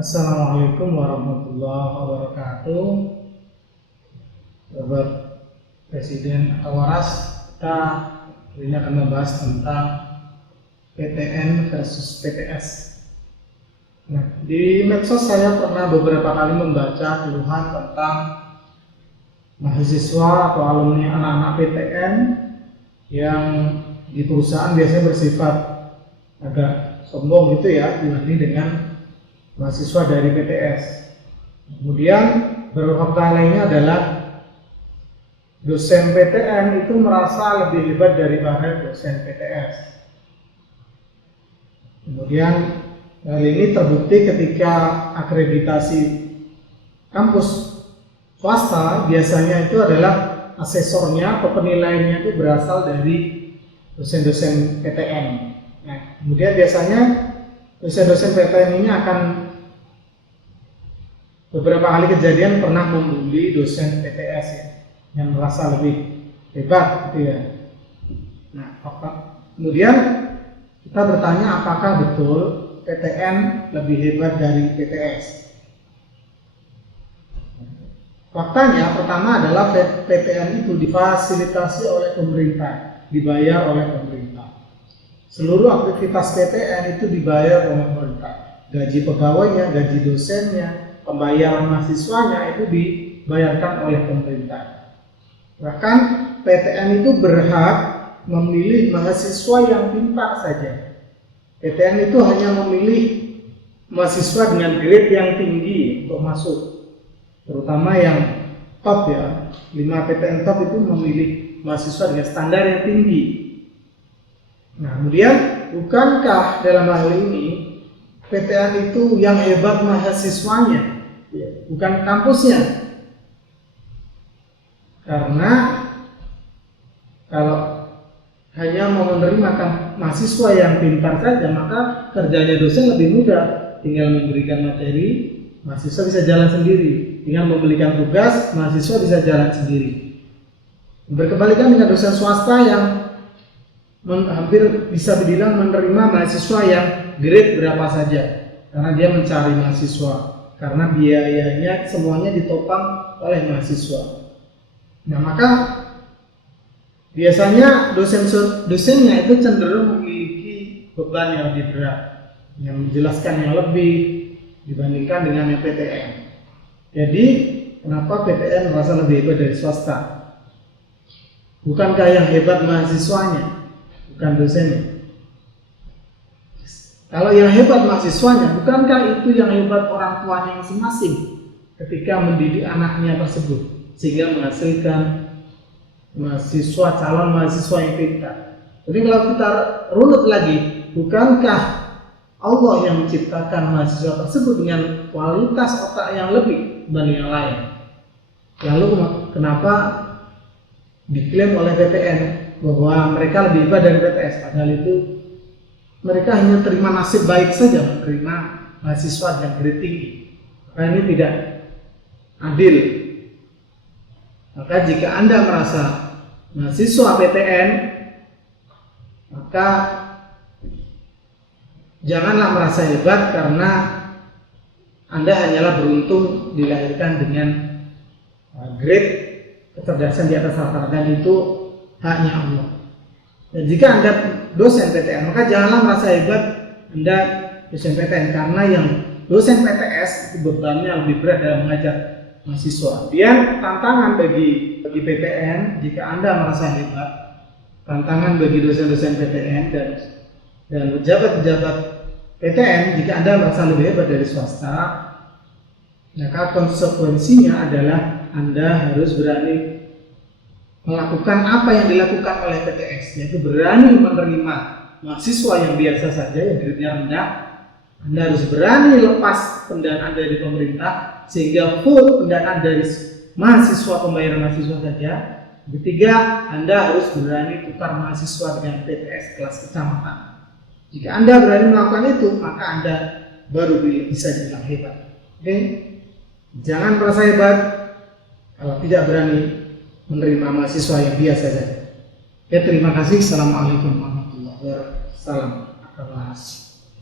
Assalamualaikum warahmatullahi wabarakatuh. Sahabat Presiden atau Waras, kita ini akan membahas tentang PTN versus PTS. Nah, di medsos saya pernah beberapa kali membaca keluhan tentang mahasiswa atau alumni anak-anak PTN yang di perusahaan biasanya bersifat agak sombong gitu ya dibanding dengan mahasiswa dari PTS. Kemudian beberapa fakta lainnya adalah dosen PTN itu merasa lebih hebat daripada dosen PTS. Kemudian hal ini terbukti ketika akreditasi kampus swasta biasanya itu adalah asesornya atau penilaiannya itu berasal dari dosen-dosen PTN. Nah, kemudian biasanya dosen-dosen PTN ini akan beberapa kali kejadian pernah membuli dosen PTS ya, yang merasa lebih hebat gitu ya. Nah, kemudian kita bertanya apakah betul PTN lebih hebat dari PTS. Faktanya pertama adalah PTN itu difasilitasi oleh pemerintah, dibayar oleh pemerintah. Seluruh aktivitas PTN itu dibayar oleh pemerintah. Gaji pegawainya, gaji dosennya, pembayaran mahasiswanya itu dibayarkan oleh pemerintah. Bahkan PTN itu berhak memilih mahasiswa yang pintar saja. PTN itu hanya memilih mahasiswa dengan grade yang tinggi untuk masuk, terutama yang top ya. 5 PTN top itu memilih mahasiswa dengan standar yang tinggi. Nah, kemudian bukankah dalam hal ini PTN itu yang hebat mahasiswanya, bukan kampusnya? Karena kalau hanya mau menerima mahasiswa yang pintar saja, maka kerjanya dosen lebih mudah. Tinggal memberikan materi, mahasiswa bisa jalan sendiri. Tinggal memberikan tugas, mahasiswa bisa jalan sendiri. Berkebalikan dengan dosen swasta yang hampir bisa dibilang menerima mahasiswa yang grade berapa saja, karena dia mencari mahasiswa, karena biayanya semuanya ditopang oleh mahasiswa. Nah, maka biasanya dosennya itu cenderung memiliki beban yang lebih berat, yang menjelaskan yang lebih dibandingkan dengan yang PTN. Jadi kenapa PTN merasa lebih hebat dari swasta? Bukankah yang hebat mahasiswanya, bukan dosennya? Kalau yang hebat mahasiswanya, bukankah itu yang hebat orang tuanya masing-masing ketika mendidik anaknya tersebut sehingga menghasilkan mahasiswa, calon mahasiswa yang pintar? Jadi kalau kita runut lagi, bukankah Allah yang menciptakan mahasiswa tersebut dengan kualitas otak yang lebih dibanding yang lain? Lalu kenapa diklaim oleh PTN bahwa mereka lebih hebat dari PTS? Padahal itu mereka hanya terima nasib baik saja menerima mahasiswa dengan grade tinggi. Maka ini tidak adil. Maka jika Anda merasa mahasiswa PTN, maka janganlah merasa hebat karena Anda hanyalah beruntung dilahirkan dengan grade kecerdasan di atas rata-rata, itu haknya Allah. Dan jika Anda dosen PTN, maka janganlah merasa hebat Anda dosen PTN, karena yang dosen PTS itu bebannya lebih berat dalam mengajar mahasiswa. Dan tantangan bagi PTN, jika Anda merasa hebat, tantangan bagi dosen-dosen PTN dan pejabat-pejabat PTN, jika Anda merasa lebih hebat dari swasta, maka konsekuensinya adalah Anda harus berani melakukan apa yang dilakukan oleh PTS, yaitu berani menerima mahasiswa yang biasa saja, yang grade-nya rendah. Anda harus berani lepas pendanaan dari pemerintah sehingga full pendanaan dari mahasiswa, pembayaran mahasiswa saja. Ketiga, Anda harus berani tukar mahasiswa dengan PTS kelas kecamatan. Jika Anda berani melakukan itu, maka Anda baru bisa dibilang hebat. Oke? Jangan merasa hebat kalau tidak berani menerima mahasiswa yang biasa saja. Ya, terima kasih. Assalamualaikum warahmatullahi wabarakatuh. Salam akal.